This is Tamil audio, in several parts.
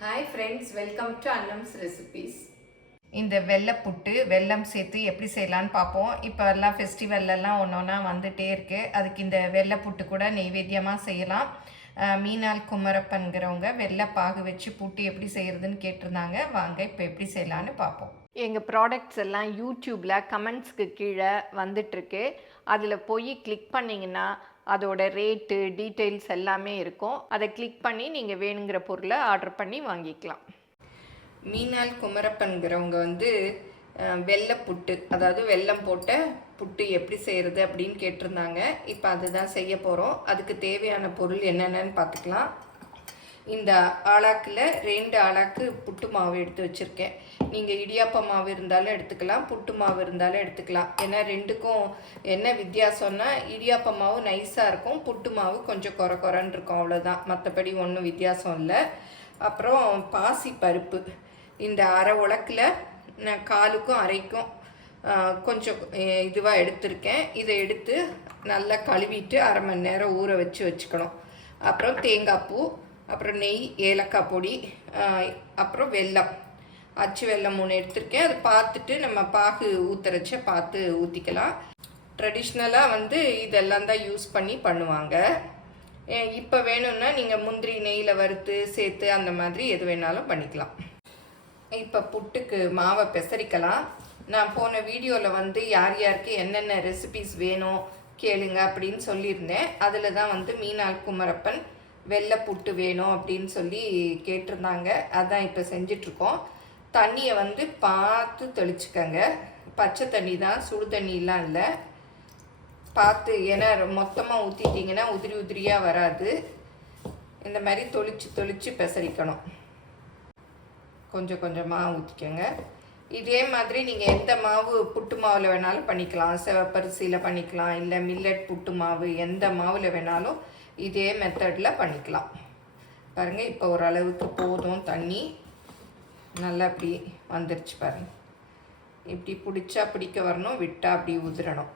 Hi friends, welcome to Annam's recipes. இந்த வெள்ளை புட்டு வெல்லம் சேர்த்து எப்படி செய்யலான்னு பார்ப்போம். இப்போ எல்லாம் ஃபெஸ்டிவல்லாம் ஒன்று ஒன்றா வந்துகிட்டே இருக்குது. அதுக்கு இந்த வெள்ளை புட்டு கூட நெய்வேத்தியமாக செய்யலாம். மீனாள் குமரப்பன்கிறவங்க வெள்ளை பாகு வச்சு புட்டு எப்படி செய்கிறதுன்னு கேட்டிருந்தாங்க. வாங்க இப்போ எப்படி செய்யலான்னு பார்ப்போம். எங்கள் ப்ராடக்ட்ஸ் எல்லாம் யூடியூப்பில் கமெண்ட்ஸ்க்கு கீழே வந்துட்டுருக்கு. அதில் போய் கிளிக் பண்ணிங்கன்னா அதோட ரேட்டு டீட்டெயில்ஸ் எல்லாமே இருக்கும். அதை கிளிக் பண்ணி நீங்கள் வேணுங்கிற பொருளை ஆர்டர் பண்ணி வாங்கிக்கலாம். மீனாள் குமரப்பன்கிறவங்க வெள்ளை புட்டு, அதாவது வெல்லம் போட்ட புட்டு எப்படி செய்கிறது அப்படின்னு கேட்டிருந்தாங்க. இப்போ அதுதான் செய்ய போகிறோம். அதுக்கு தேவையான பொருள் என்னென்னு பார்த்துக்கலாம். இந்த ஆளாக்கில் 2 ஆளாக்கு புட்டு மாவு எடுத்து வச்சுருக்கேன். நீங்கள் இடியாப்ப மாவு இருந்தாலும் எடுத்துக்கலாம், புட்டு மாவு இருந்தாலும் எடுத்துக்கலாம். ஏன்னா ரெண்டுக்கும் என்ன வித்தியாசம்னா, இடியாப்ப மாவு நைஸாக இருக்கும், புட்டு மாவு கொஞ்சம் குறன்னு இருக்கும், அவ்வளோதான். மற்றபடி ஒன்றும் வித்தியாசம் இல்லை. அப்புறம் பாசி பருப்பு இந்த அரை உலக்கில் நான் காலுக்கும் அரைக்கும் கொஞ்சம் இதுவாக எடுத்திருக்கேன். இதை எடுத்து நல்லா கழுவிட்டு அரை மணி நேரம் ஊற வச்சுக்கணும். அப்புறம் தேங்காய் பூ, அப்புறம் நெய், ஏலக்காய் பொடி, அப்புறம் வெல்லம், அச்சு வெல்லம் 3 எடுத்திருக்கேன். அது பார்த்துட்டு நம்ம பாகு ஊற்றுறச்ச பார்த்து ஊற்றிக்கலாம். ட்ரெடிஷ்னலாக இதெல்லாம் தான் யூஸ் பண்ணி பண்ணுவாங்க. இப்போ வேணும்னா நீங்கள் முந்திரி நெய்யில் வறுத்து சேர்த்து அந்த மாதிரி எது வேணாலும் பண்ணிக்கலாம். இப்போ புட்டுக்கு மாவை பெசரிக்கலாம். நான் போன வீடியோவில் யார் யாருக்கு என்னென்ன ரெசிபிஸ் வேணும் கேளுங்க அப்படின்னு சொல்லியிருந்தேன். அதில் தான் மீனாள் குமரப்பன் வெள்ளை புட்டு வேணும் அப்படின்னு சொல்லி கேட்டிருந்தாங்க. அதான் இப்போ செஞ்சிட்ருக்கோம். தண்ணியை பார்த்து தெளிச்சுக்கங்க. பச்சை தண்ணி தான், சுடு தண்ணிலாம் இல்லை. பார்த்து, ஏன்னா மொத்தமாக ஊற்றிட்டிங்கன்னா உதிரியாக வராது. இந்த மாதிரி தொளிச்சு பெசரிக்கணும். கொஞ்சம் கொஞ்சமாக ஊற்றிக்கங்க. இதே மாதிரி நீங்கள் எந்த மாவு புட்டு மாவில் வேணாலும் பண்ணிக்கலாம். சிவப்பரிசியில் பண்ணிக்கலாம், இல்லை மில்லட் புட்டு மாவு, எந்த மாவில் வேணாலும் இதே மெத்தடில் பண்ணிக்கலாம். பாருங்கள், இப்போ ஓரளவுக்கு போதும். தண்ணி நல்லா அப்படி வந்துருச்சு பாருங்கள். இப்படி பிடிச்சா பிடிக்க வரணும், விட்டால் அப்படி உதிரணும்.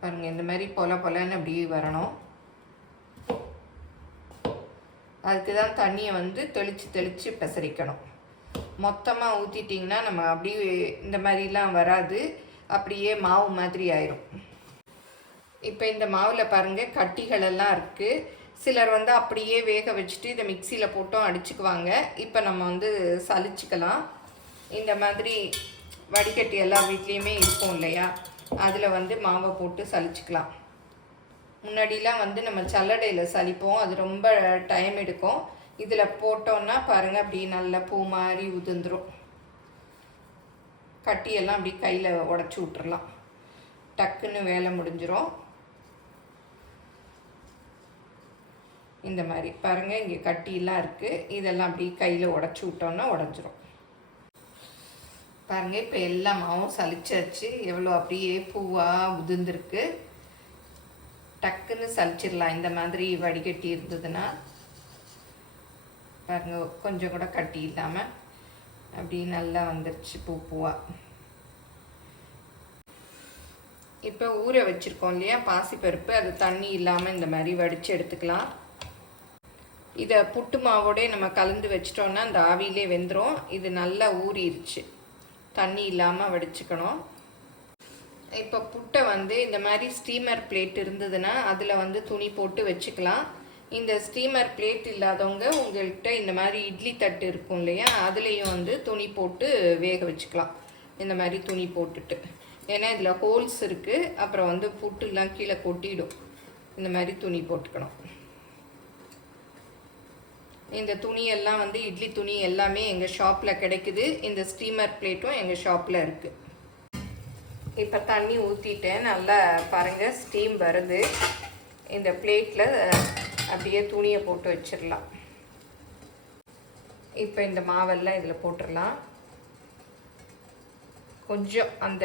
பாருங்கள், இந்த மாதிரி பொலன்னு அப்படி வரணும். அதுக்கு தான் தண்ணியை தெளித்து பெசரிக்கணும். மொத்தமாக ஊற்றிட்டிங்கன்னா நம்ம அப்படியே இந்த மாதிரிலாம் வராது, அப்படியே மாவு மாதிரி ஆயிரும். இப்போ இந்த மாவில் பாருங்கள் கட்டிகளெல்லாம் இருக்குது. சிலர் அப்படியே வேக வச்சுட்டு இதை மிக்சியில் போட்டும் அடிச்சுக்குவாங்க. இப்போ நம்ம சலிச்சுக்கலாம். இந்த மாதிரி வடிகட்டி எல்லா வீட்லேயுமே இருக்கும் இல்லையா, அதில் மாவை போட்டு சலிச்சுக்கலாம். முன்னாடிலாம் நம்ம சல்லடையில் சலிப்போம், அது ரொம்ப டைம் எடுக்கும். இதில் போட்டோன்னா பாருங்கள் அப்படி நல்லா பூ மாதிரி உதிர்ந்துடும். கட்டியெல்லாம் அப்படி கையில் உடச்சி விட்டுறலாம், டக்குன்னு வேலை முடிஞ்சிடும். இந்த மாதிரி பாருங்கள், இங்கே கட்டியெல்லாம் இருக்குது. இதெல்லாம் அப்படி கையில் உடச்சி விட்டோன்னா உடஞ்சிரும். பாருங்கள், இப்போ எல்லா மாவும் சலிச்சாச்சு. எவ்வளோ அப்படியே பூவாக உதிர்ந்துருக்கு. டக்குன்னு சலிச்சிடலாம். இந்த மாதிரி வடிகட்டி இருந்ததுன்னா பாருங்கள், கொஞ்சம் கூட கட்டி இல்லாமல் அப்படி நல்லா வந்துருச்சு பூவாக. இப்போ ஊற வச்சுருக்கோம் இல்லையா பாசிப்பருப்பு, அது தண்ணி இல்லாமல் இந்த மாதிரி வடித்து எடுத்துக்கலாம். இதை புட்டு மாவோடே நம்ம கலந்து வச்சிட்டோன்னா அந்த ஆவியிலே வெந்துடும். இது நல்லா ஊறிடுச்சு, தண்ணி இல்லாமல் வடிச்சுக்கணும். இப்போ புட்டை இந்த மாதிரி ஸ்டீமர் பிளேட் இருந்ததுன்னா அதில் துணி போட்டு வச்சுக்கலாம். இந்த ஸ்டீமர் பிளேட் இல்லாதவங்க உங்கள்கிட்ட இந்த மாதிரி இட்லி தட்டு இருக்கும் இல்லையா, அதுலேயும் துணி போட்டு வேக வச்சுக்கலாம். இந்த மாதிரி துணி போட்டுட்டு, ஏன்னா இதில் ஹோல்ஸ் இருக்குது. அப்புறம் புட்டுலாம் கீழே கொட்டிடும். இந்த மாதிரி துணி போட்டுக்கணும். இந்த துணியெல்லாம் இட்லி துணி எல்லாமே எங்கள் ஷாப்பில் கிடைக்குது. இந்த ஸ்டீமர் பிளேட்டும் எங்கள் ஷாப்பில் இருக்குது. இப்போ தண்ணி ஊற்றிட்டேன். நல்லா பாருங்கள், ஸ்டீம் வருது. இந்த பிளேட்டில் அப்படியே துணியை போட்டு வச்சிடலாம். இப்போ இந்த மாவெல்லாம் இதில் போட்டுடலாம். கொஞ்சம் அந்த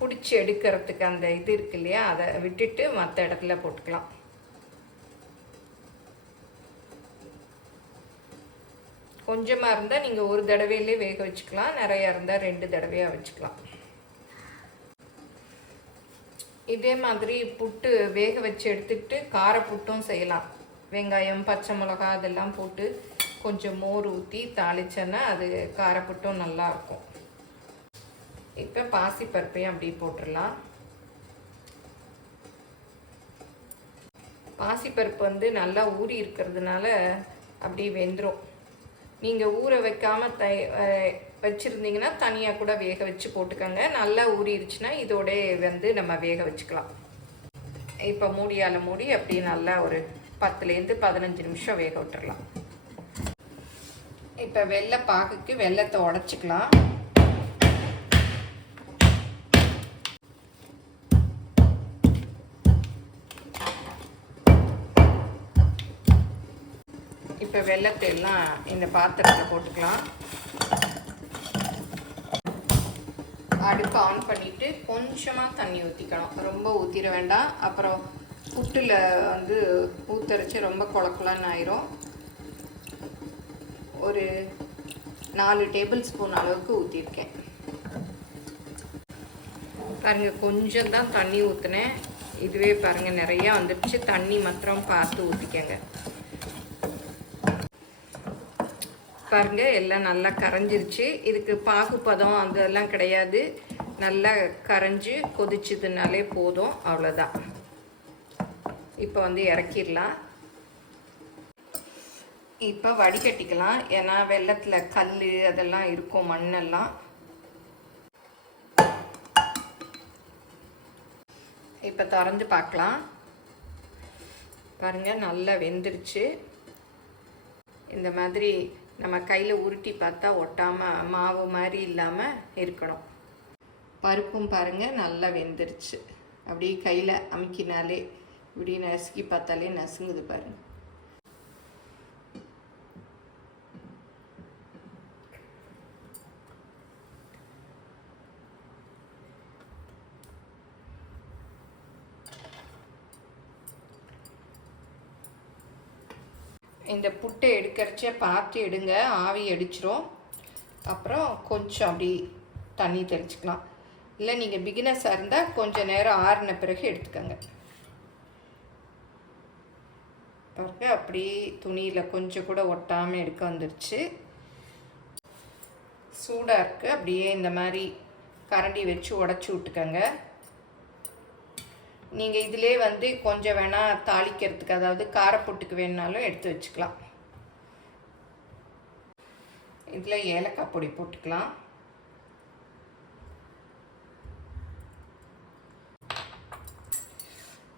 பிடிச்சி எடுக்கிறதுக்கு அந்த இது இருக்கு இல்லையா, அதை விட்டுட்டு மற்ற இடத்துல போட்டுக்கலாம். கொஞ்சமாக இருந்தால் நீங்கள் ஒரு தடவையிலே வேக வச்சுக்கலாம், நிறையா இருந்தால் 2 தடவையாக வச்சுக்கலாம். இதே மாதிரி புட்டு வேக வச்சு எடுத்துக்கிட்டு கார புட்டும் செய்யலாம். வெங்காயம், பச்சை மிளகா அதெல்லாம் போட்டு கொஞ்சம் மோர் ஊற்றி தாளிச்சேன்னா அது காரப்பட்டும் நல்லாயிருக்கும். இப்போ பாசிப்பருப்பையும் அப்படி போட்டுடலாம். பாசிப்பருப்பு வந்து நல்லா ஊறி இருக்கிறதுனால அப்படி வெந்துடும். நீங்கள் ஊற வைக்காமல் வச்சுருந்தீங்கன்னா தனியாக கூட வேக வச்சு போட்டுக்கோங்க. நல்லா ஊறிடுச்சுன்னா இதோட வந்து நம்ம வேக வச்சுக்கலாம். இப்போ மூடியால் மூடி அப்படியே நல்லா ஒரு 10லேருந்து 15 நிமிஷம் வேக விட்டுறலாம். இப்போ வெள்ளை பாகுக்கு வெள்ளத்தை உடச்சிக்கலாம். இப்போ வெள்ளத்தை எல்லாம் இந்த பாத்திரத்தில் போட்டுக்கலாம். அடுப்பு ஆன் பண்ணிவிட்டு கொஞ்சமாக தண்ணி ஊற்றிக்கணும். ரொம்ப ஊற்றிட வேண்டாம். அப்புறம் புட்டில் வந்து ஊற்றரைச்சி ரொம்ப குழக்குலான்னு ஆயிரும். ஒரு 4 டேபிள் ஸ்பூன் அளவுக்கு ஊற்றிருக்கேன். பாருங்கள், கொஞ்சம் தான் தண்ணி ஊற்றினேன். இதுவே பாருங்கள் நிறையா வந்துடுச்சு. தண்ணி மாத்திரம் பார்த்து ஊற்றிக்கங்க. பாருங்கள், எல்லாம் நல்லா கரைஞ்சிருச்சு. இதுக்கு பாகுப்பதம் அதெல்லாம் கிடையாது. நல்லா கரைஞ்சி கொதிச்சதுனாலே போதும், அவ்வளோதான். இப்போ வந்து இறக்கிடலாம். இப்போ வடிகட்டிக்கலாம். ஏன்னா வெள்ளத்தில் கல் அதெல்லாம் இருக்கும், மண்ணெல்லாம். இப்போ திறந்து பார்க்கலாம். பாருங்கள், நல்லா வெந்துருச்சு. இந்த மாதிரி நம்ம கையில் உருட்டி பார்த்தா ஒட்டாமல் மாவு மாதிரி இல்லாமல் இருக்கணும். பருப்பும் பாருங்கள் நல்லா வெந்துருச்சு. அப்படியே கையில் அமுக்கினாலே இப்படி நசுக்கி பார்த்தாலே நசுங்குது பாருங்கள். இந்த புட்டை எடுக்கிறச்சே பார்த்து எடுங்க, ஆவி அடிச்சிரும். அப்புறம் கொஞ்சம் அப்படி தண்ணி தெளிச்சுக்கலாம். இல்லை நீங்கள் பிகினர்ஸாக இருந்தால் கொஞ்சம் நேரம் ஆறின பிறகு எடுத்துக்கோங்க. பாருங்க, அப்படி துணியில் கொஞ்சம் கூட ஒட்டாமல் எடுக்க வந்துடுச்சு. சூடாக இருக்குது. அப்படியே இந்த மாதிரி கரண்டி வச்சு உடச்சி விட்டுக்கோங்க. நீங்கள் இதிலே வந்து கொஞ்சம் வேணால் தாளிக்கிறதுக்கு, அதாவது காரப்பொட்டுக்கு வேணுனாலும் எடுத்து வச்சுக்கலாம். இதில் ஏலக்காய் பொடி போட்டுக்கலாம்.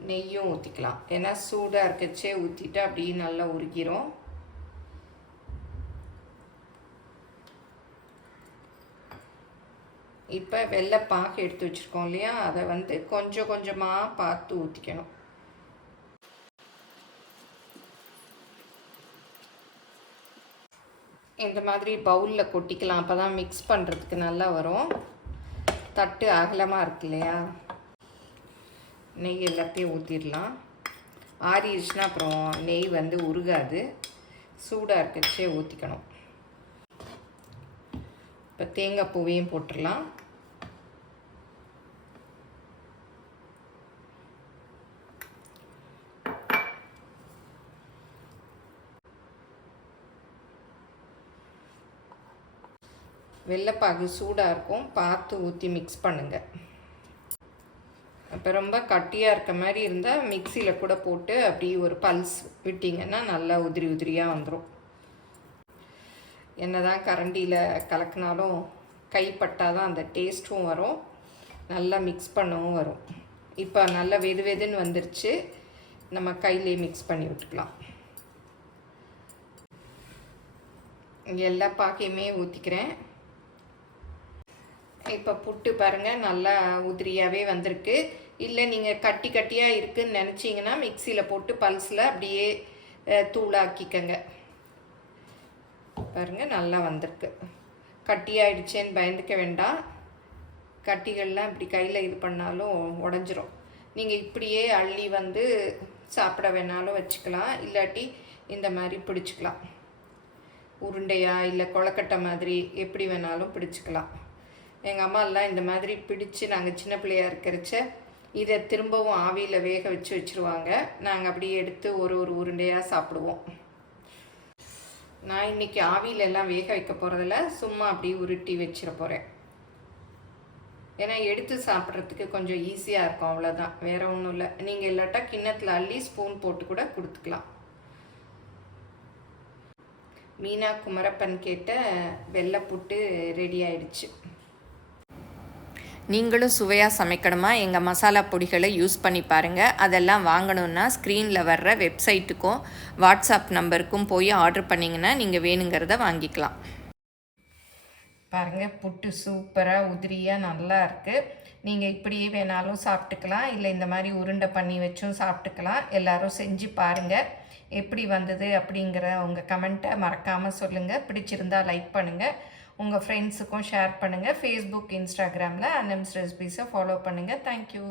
நெய்யும் ஊற்றிக்கலாம். ஏன்னா சூடாக இருக்கச்சே ஊற்றிட்டு அப்படியே நல்லா உருகிரும். இப்போ வெள்ளை பாகு எடுத்து வச்சுருக்கோம் இல்லையா, அதை வந்து கொஞ்சம் கொஞ்சமாக பார்த்து ஊற்றிக்கணும். இந்த மாதிரி பவுலில் கொட்டிக்கலாம். அப்போ தான் மிக்ஸ் பண்ணுறதுக்கு நல்லா வரும். தட்டு அகலமாக இருக்கு இல்லையா. நெய் எல்லாத்தையும் ஊற்றிடலாம். ஆறிடுச்சுன்னா அப்புறம் நெய் வந்து உருகாது. சூடாக இருக்கச்சே ஊற்றிக்கணும். இப்போ தேங்காய் பூவையும் போட்டுடலாம். வெள்ளைப்பாகு சூடாக இருக்கும், பார்த்து ஊற்றி மிக்ஸ் பண்ணுங்கள். இப்போ ரொம்ப கட்டியாக இருக்க மாதிரி இருந்தால் மிக்சியில் கூட போட்டு அப்படியே ஒரு பல்ஸ் விட்டிங்கன்னா நல்லா உதிரி உதிரியாக வந்துடும். என்ன தான் கரண்டியில் கலக்கினாலும் கைப்பட்டால் தான் அந்த டேஸ்ட்டும் வரும், நல்லா மிக்ஸ் பண்ணவும் வரும். இப்போ நல்லா வெது வெதுன்னு வந்துருச்சு. நம்ம கையிலே மிக்ஸ் பண்ணி விட்டுக்கலாம். எல்லா பாக்கையுமே ஊற்றிக்கிறேன். இப்போ புட்டு பாருங்கள் நல்லா உதிரியாகவே வந்திருக்கு. இல்லை நீங்கள் கட்டி கட்டியாக இருக்குதுன்னு நினச்சிங்கன்னா மிக்சியில் போட்டு பல்ஸில் அப்படியே தூளாக்கிக்கங்க. பாருங்கள் நல்லா வந்திருக்கு. கட்டியாயிடுச்சேன்னு பயந்துக்க வேண்டாம். கட்டிகள்லாம் இப்படி கையில் இது பண்ணாலும் உடஞ்சிரும். நீங்கள் இப்படியே அள்ளி வந்து சாப்பிட வேணாலும் வச்சுக்கலாம். இல்லாட்டி இந்த மாதிரி பிடிச்சிக்கலாம். உருண்டையா இல்லை கொழக்கட்டை மாதிரி எப்படி வேணாலும் பிடிச்சிக்கலாம். எங்கள் அம்மா எல்லாம் இந்த மாதிரி பிடிச்சு நாங்கள் சின்ன பிள்ளையாக இருக்கிறச்ச இதை திரும்பவும் ஆவியில் வேக வச்சு வச்சுருவாங்க. நாங்கள் அப்படியே எடுத்து ஒரு ஒரு உருண்டையாக சாப்பிடுவோம். நான் இன்றைக்கி ஆவியில எல்லாம் வேக வைக்க போகிறதில்ல, சும்மா அப்படியே உருட்டி வச்சிட போகிறேன். ஏன்னா எடுத்து சாப்பிட்றதுக்கு கொஞ்சம் ஈஸியாக இருக்கும், அவ்வளோதான், வேறு ஒன்றும் இல்லை. நீங்கள் இல்லாட்டா கிண்ணத்தில் அள்ளி ஸ்பூன் போட்டு கூட கொடுத்துக்கலாம். மீனா குமரப்பன் கேட்ட வெள்ளைப்புட்டு ரெடி ஆயிடுச்சு. நீங்களும் சுவையாக சமைக்கணுமா? எங்கள் மசாலா பொடிகளை யூஸ் பண்ணி பாருங்கள். அதெல்லாம் வாங்கணுன்னா ஸ்க்ரீனில் வர்ற வெப்சைட்டுக்கும் வாட்ஸ்அப் நம்பருக்கும் போய் ஆர்டர் பண்ணிங்கன்னா நீங்கள் வேணுங்கிறத வாங்கிக்கலாம். பாருங்கள், புட்டு சூப்பராக உதிரியாக நல்லா இருக்குது. நீங்கள் இப்படியே வேணாலும் சாப்பிட்டுக்கலாம், இல்லை இந்த மாதிரி உருண்டை பண்ணி வச்சும் சாப்பிட்டுக்கலாம். எல்லோரும் செஞ்சு பாருங்கள், எப்படி வந்தது அப்படிங்கிற உங்கள் கமெண்ட்டை மறக்காமல் சொல்லுங்கள். பிடிச்சிருந்தால் லைக் பண்ணுங்கள், உங்கள் ஃப்ரெண்ட்ஸுக்கும் ஷேர் பண்ணுங்கள். ஃபேஸ்புக், இன்ஸ்டாகிராமில் அன்னம்ஸ் ரெசிபீஸை ஃபாலோ பண்ணுங்கள். தேங்க்யூ.